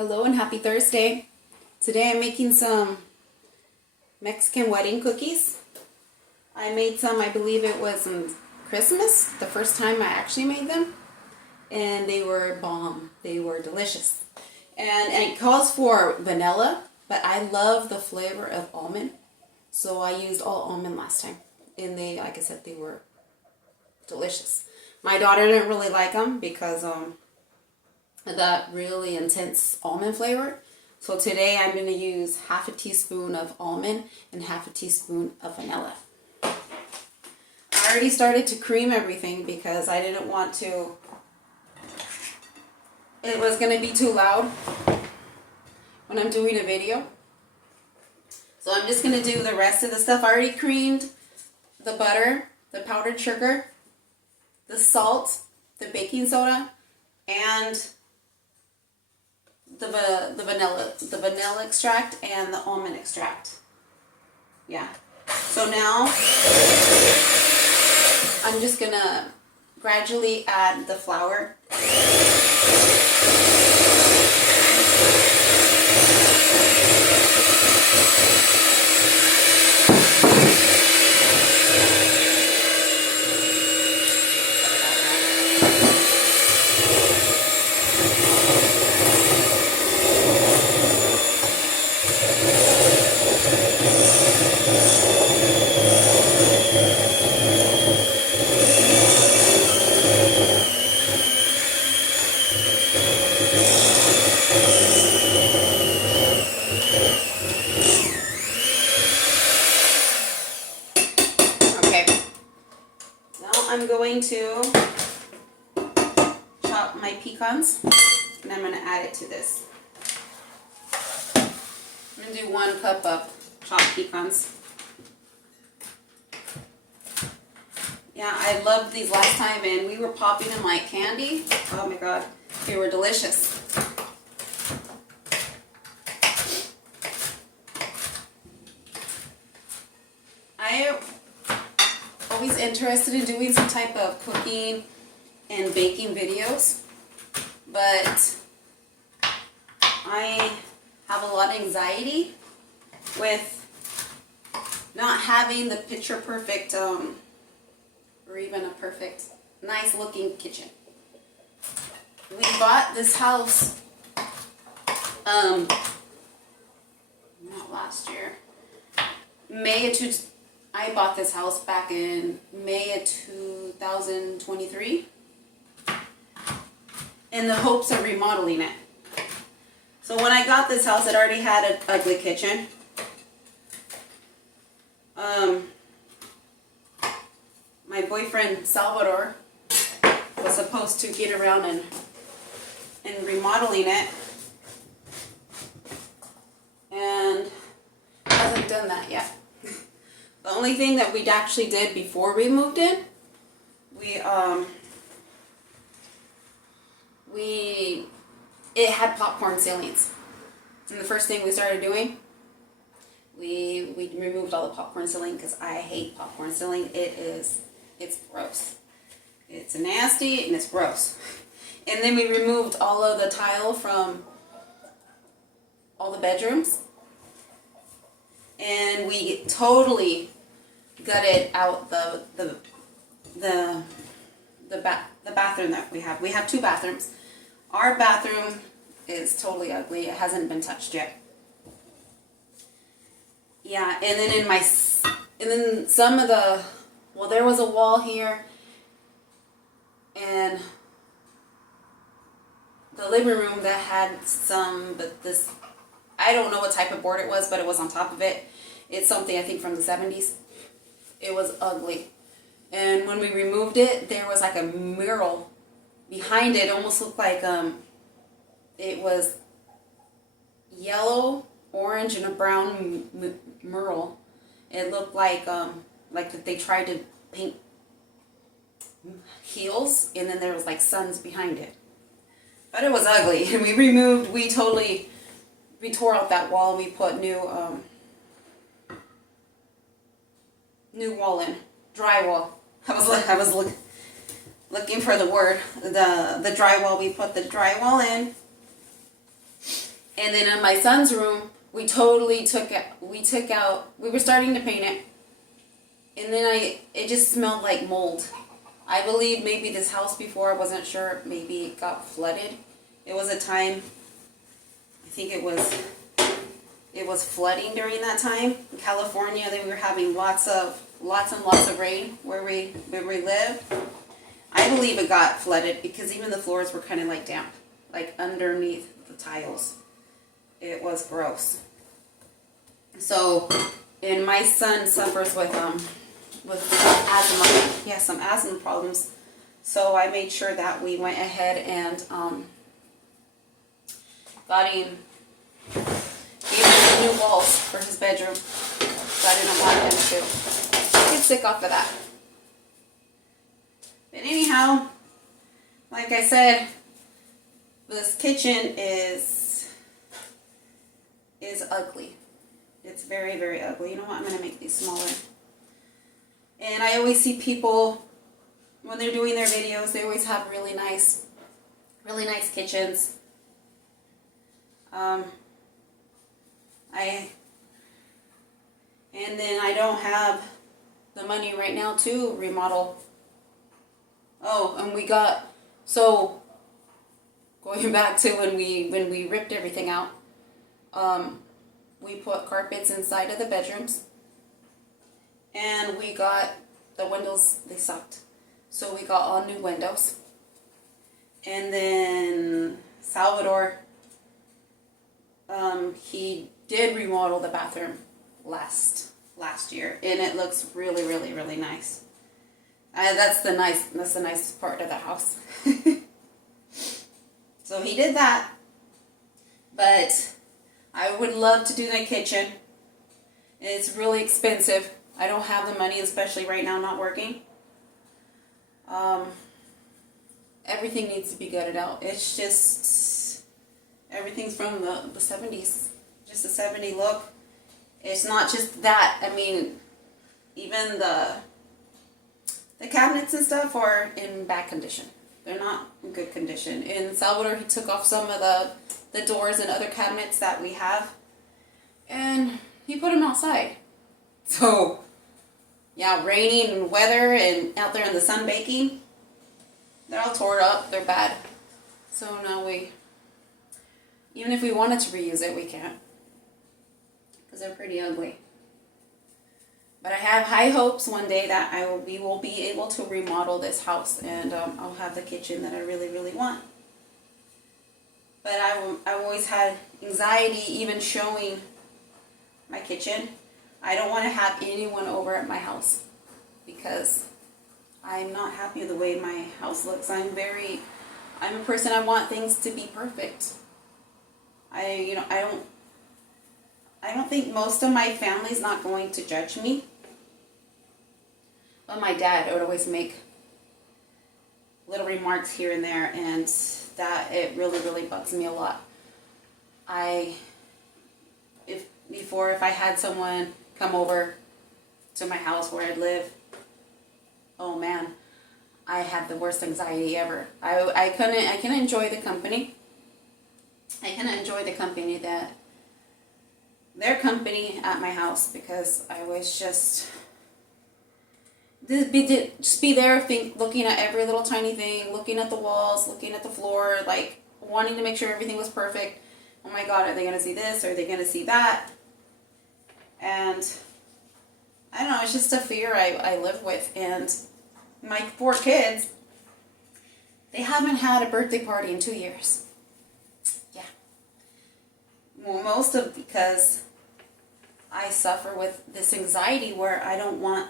Hello and happy Thursday. Today I'm making some Mexican wedding cookies. I made some, I believe it was on Christmas, the first time I actually made them. And they were bomb. They were delicious. And it calls for vanilla, but I love the flavor of almond. So I used all almond last time. And they, like I said, they were delicious. My daughter didn't really like them because that really intense almond flavor. So today I'm going to use half a teaspoon of almond and half a teaspoon of vanilla. I already started to cream everything because I didn't want to, it was going to be too loud when I'm doing a video. So I'm just going to do the rest of the stuff. I already creamed the butter, the powdered sugar, the salt, the baking soda, and the vanilla extract and the almond extract. Yeah. So now I'm just gonna gradually add the flour. I'm going to chop my pecans and I'm going to add it to this. I'm going to do 1 cup of chopped pecans. Yeah, I loved these last time and we were popping them like candy. Oh my god, they were delicious. I always interested in doing some type of cooking and baking videos, but I have a lot of anxiety with not having the picture perfect or even a perfect nice looking kitchen. We bought this house not last year, I bought this house back in May of 2023 in the hopes of remodeling it. So when I got this house, it already had an ugly kitchen. My boyfriend Salvador was supposed to get around and remodeling it, and hasn't done that yet. The only thing that we actually did before we moved in, it had popcorn ceilings. And the first thing we started doing, we removed all the popcorn ceiling because I hate popcorn ceiling. It's gross. It's nasty and it's gross. And then we removed all of the tile from all the bedrooms. And we totally gutted out the bathroom that we have. We have 2 bathrooms. Our bathroom is totally ugly. It hasn't been touched yet. Yeah, and then some of the, well, there was a wall here, and the living room that had some, but this, I don't know what type of board it was, but it was on top of it. It's something I think from the 70s. It was ugly. And when we removed it, there was like a mural behind it. It almost looked like it was yellow, orange, and a brown mural. It looked like that they tried to paint heels, and then there was like suns behind it. But it was ugly. And we tore out that wall. We put new wall in, drywall. I was looking for the word, the drywall. We put the drywall in, And then in my son's room, we totally we were starting to paint it. And then it just smelled like mold. I believe maybe this house before, I wasn't sure, maybe it got flooded. It was a time, I think it was flooding during that time. In California, they were having lots and lots of rain where we live. I believe it got flooded because even the floors were kind of like damp, like underneath the tiles. It was gross. So, and my son suffers with asthma. He has some asthma problems. So I made sure that we went ahead and gave him new walls for his bedroom. So I didn't want him to get sick off of that. But anyhow, like I said, this kitchen is ugly. It's very, very ugly. You know what? I'm going to make these smaller. And I always see people, when they're doing their videos, they always have really nice kitchens. And then I don't have the money right now to remodel. Oh, and so going back to when we ripped everything out, we put carpets inside of the bedrooms, and we got the windows, they sucked. So we got all new windows. And then Salvador, he did remodel the bathroom last year, and it looks really, really, really nice. That's the nicest part of the house. So he did that, but I would love to do the kitchen. It's really expensive. I don't have the money, especially right now, not working. Everything needs to be gutted out. It's just, everything's from the 70s. Just a 70 look. It's not just that. I mean, even the cabinets and stuff are in bad condition. They're not in good condition. In Salvador, he took off some of the doors and other cabinets that we have, and he put them outside. So, yeah, raining and weather and out there in the sun baking, they're all tore up, they're bad. So now even if we wanted to reuse it, we can't, because they're pretty ugly. But I have high hopes one day that we will be able to remodel this house, and I'll have the kitchen that I really, really want. But I've always had anxiety even showing my kitchen. I don't want to have anyone over at my house because I'm not happy with the way my house looks. I'm a person, I want things to be perfect. I don't think most of my family's not going to judge me. But my dad would always make little remarks here and there, and that it really, really bugs me a lot. If I had someone come over to my house where I live, oh man, I had the worst anxiety ever. I couldn't enjoy the company. I couldn't enjoy the company their company at my house, because I was just be there, looking at every little tiny thing, looking at the walls, looking at the floor, like wanting to make sure everything was perfect. Oh my God, are they going to see this? Are they going to see that? And I don't know, it's just a fear I live with. And my 4 kids, they haven't had a birthday party in 2 years. Yeah. Well, because I suffer with this anxiety where I don't want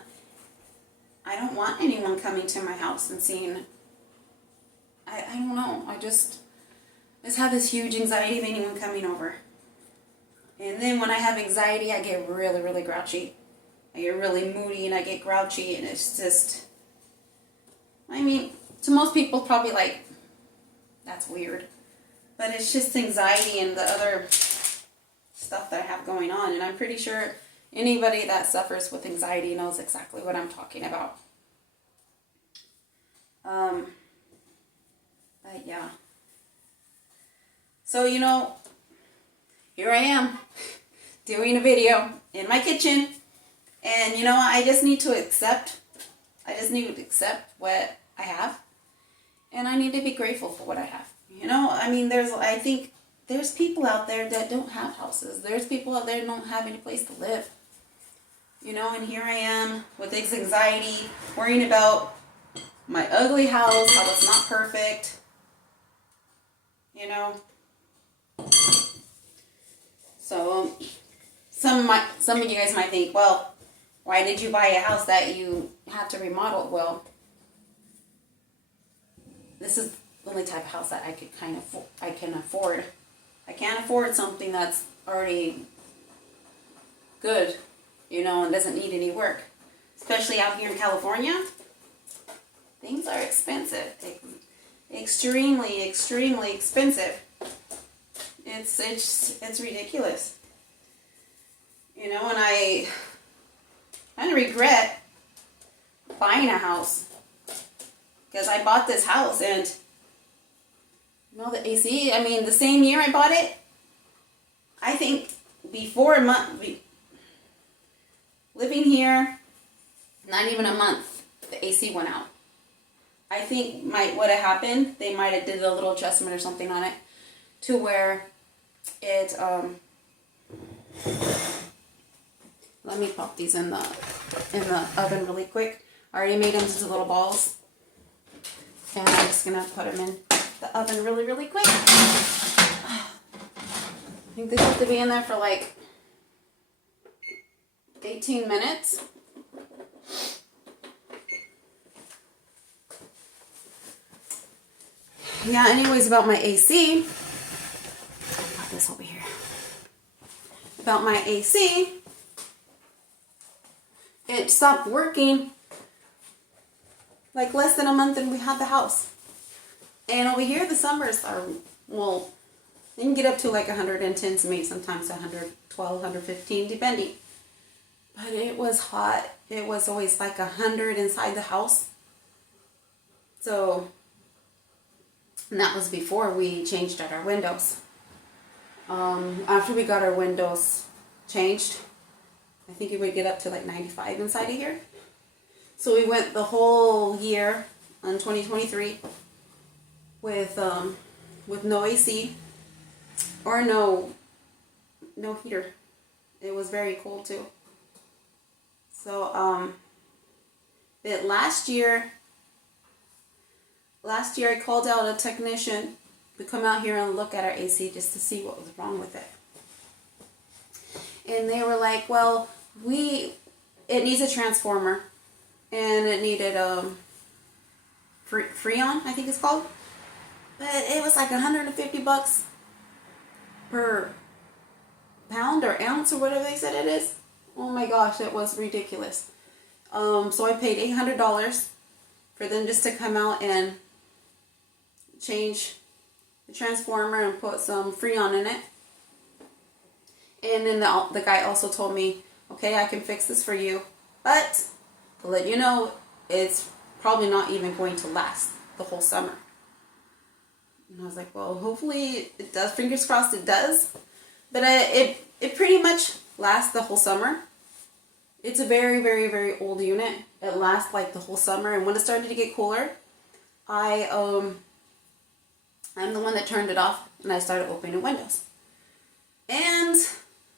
anyone coming to my house and seeing, I don't know, I just have this huge anxiety of anyone coming over. And then when I have anxiety, I get really, really grouchy. I get really moody and I get grouchy, and it's just, I mean, to most people probably like, that's weird. But it's just anxiety and the other stuff that I have going on, and I'm pretty sure anybody that suffers with anxiety knows exactly what I'm talking about. But yeah. So, here I am doing a video in my kitchen. And you know, I just need to accept what I have. And I need to be grateful for what I have. You know, I mean, I think there's people out there that don't have houses. There's people out there that don't have any place to live. You know, and here I am with this anxiety, worrying about my ugly house, how it's not perfect. You know. So, some of you guys might think, well, why did you buy a house that you have to remodel? Well, this is the only type of house that I can afford. I can't afford something that's already good, you know, and doesn't need any work. Especially out here in California, things are expensive. Extremely, extremely expensive. It's ridiculous. You know, and I kind of regret buying a house. Because I bought this house and, you know, the AC, I mean, the same year I bought it, I think before a month, living here, not even a month, the AC went out. I think what had happened, they might have did a little adjustment or something on it to where it, let me pop these in the oven really quick. I already made them into little balls. And I'm just going to put them in the oven really, really quick. I think they have to be in there for like 18 minutes. Yeah, anyways, about my AC. I'll put this over here. About my AC. It stopped working like less than a month and we had the house. And over here the summers are, well, you can get up to like 110, so maybe sometimes 112, 115 depending. But it was hot. It was always like 100 inside the house. So, and that was before we changed out our windows. After we got our windows changed, I think it would get up to like 95 inside of here. So we went the whole year on 2023 with no AC or no heater. It was very cold too. So but last year I called out a technician to come out here and look at our AC just to see what was wrong with it. And they were like, well, it needs a transformer. And it needed Freon, I think it's called. But it was like $150 per pound or ounce or whatever they said it is. Oh my gosh, it was ridiculous. So I paid $800 for them just to come out and change the transformer and put some Freon in it. And then the guy also told me, okay, I can fix this for you, but to let you know, it's probably not even going to last the whole summer. And I was like, well, hopefully it does. Fingers crossed it does. But it pretty much lasts the whole summer. It's a very, very, very old unit. It lasts like the whole summer. And when it started to get cooler, I'm the one that turned it off and I started opening windows. And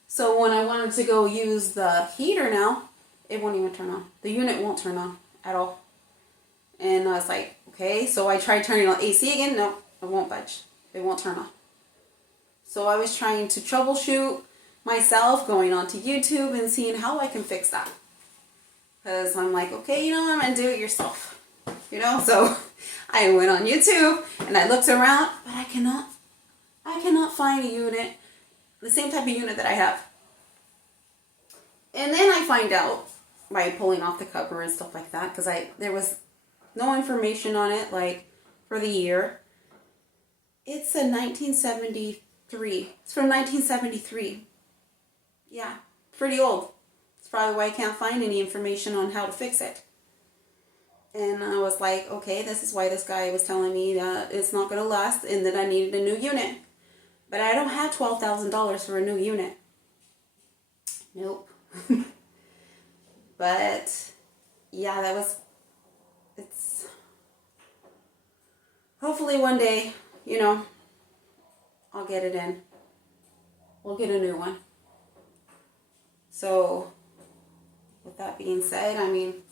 so when I wanted to go use the heater now, it won't even turn on. The unit won't turn on at all. And I was like, okay. So I tried turning on AC again. No, it won't budge. It won't turn on. So I was trying to troubleshoot myself, going onto YouTube and seeing how I can fix that. Because I'm like, okay, you know, I'm going to do it yourself. You know, so I went on YouTube and I looked around, but I cannot find a unit, the same type of unit that I have. And then I find out by pulling off the cover and stuff like that, because there was no information on it, like for the year. It's a 1973. It's from 1973. Yeah, pretty old. It's probably why I can't find any information on how to fix it. And I was like, okay, this is why this guy was telling me that it's not going to last and that I needed a new unit. But I don't have $12,000 for a new unit. Nope. But yeah, it's hopefully one day, I'll get it in. We'll get a new one. So with that being said, and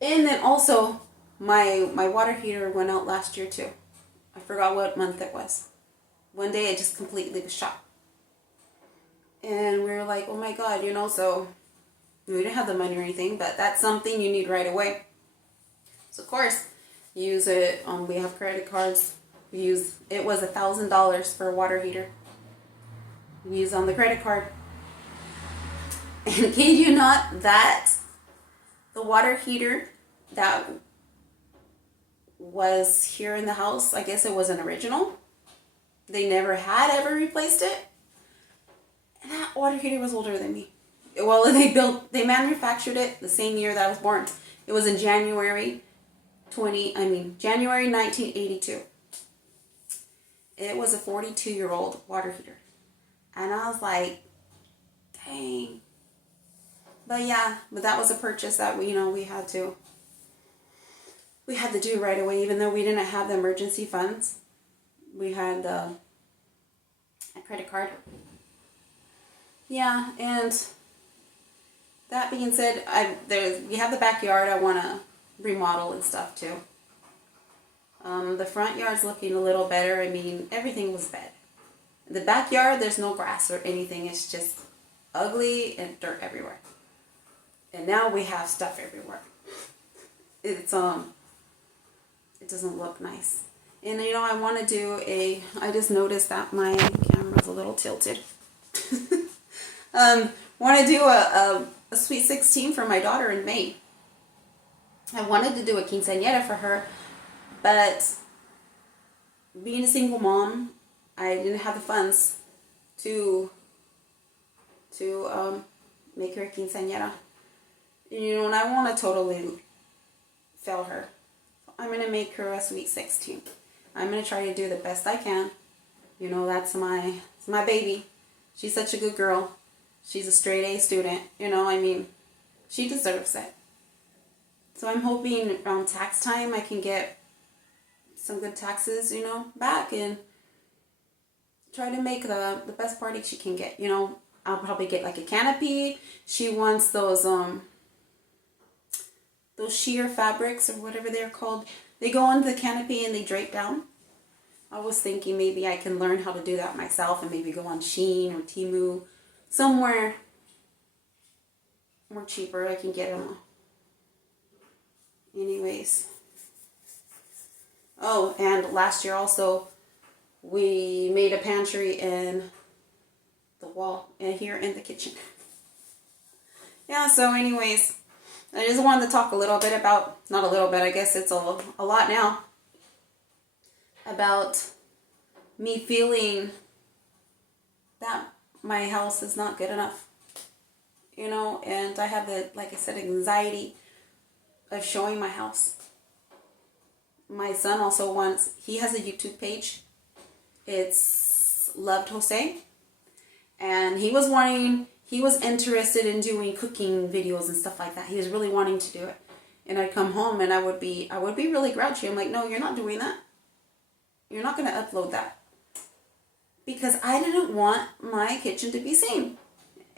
then also my water heater went out last year too. I forgot what month it was. One day it just completely was shot. And we were like, oh my God, so we didn't have the money or anything, but that's something you need right away. So of course, you use it, we have credit cards. It was $1,000 for a water heater. We use on the credit card. And kid you not, that the water heater that was here in the house, I guess it was an original. They never had ever replaced it. And that water heater was older than me. Well, they manufactured it the same year that I was born. It was in January 1982. It was a 42-year-old water heater. And I was like, dang. But that was a purchase that we had to do right away, even though we didn't have the emergency funds. We had a credit card. Yeah, and that being said, we have the backyard I want to remodel and stuff too. The front yard's looking a little better. Everything was bad. In the backyard, there's no grass or anything. It's just ugly and dirt everywhere. And now we have stuff everywhere. It doesn't look nice. And I want to do I just noticed that my camera's a little tilted. Want to do a Sweet 16 for my daughter in May. I wanted to do a quinceañera for her, but being a single mom, I didn't have the funds to make her a quinceañera. And I want to totally fail her. So I'm going to make her a Sweet 16. I'm going to try to do the best I can. That's my baby. She's such a good girl. She's a straight A student. She deserves it. So I'm hoping around tax time I can get some good taxes, back and try to make the best party she can get. I'll probably get like a canopy. She wants those sheer fabrics or whatever they're called. They go on the canopy and they drape down. I was thinking maybe I can learn how to do that myself and maybe go on Shein or Temu, somewhere more cheaper. I can get them. Anyways. Oh, and last year also, we made a pantry in the wall and here in the kitchen. Yeah, so anyways, I just wanted to talk a little bit about, not a little bit, I guess it's a lot now, about me feeling that my house is not good enough. And I have like I said, anxiety of showing my house. My son also he has a YouTube page. It's Loved Jose. And he was interested in doing cooking videos and stuff like that. He was really wanting to do it. And I'd come home and I would be really grouchy. I'm like, no, you're not doing that. You're not going to upload that. Because I didn't want my kitchen to be seen.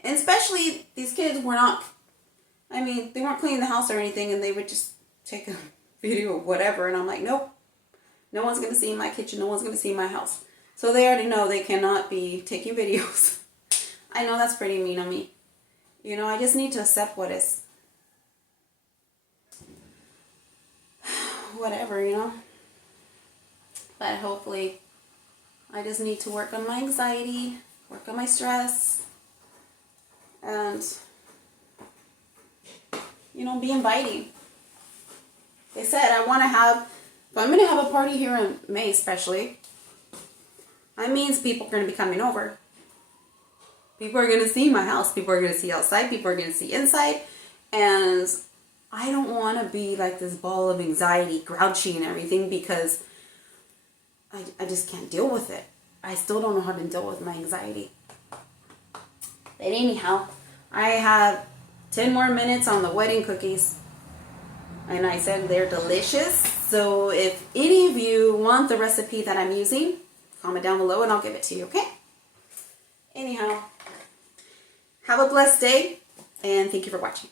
And especially these kids were not, they weren't cleaning the house or anything, and they would just take a video of whatever. And I'm like, nope. No one's going to see my kitchen. No one's going to see my house. So they already know they cannot be taking videos. I know that's pretty mean of me. I just need to accept what is. Whatever, But hopefully, I just need to work on my anxiety, work on my stress, and, be inviting. They said if I'm going to have a party here in May especially, that means people are going to be coming over. People are going to see my house. People are going to see outside. People are going to see inside. And I don't want to be like this ball of anxiety, grouchy and everything, because I just can't deal with it. I still don't know how to deal with my anxiety. But anyhow, I have 10 more minutes on the wedding cookies. And I said they're delicious. So if any of you want the recipe that I'm using, comment down below and I'll give it to you, okay? Anyhow, have a blessed day and thank you for watching.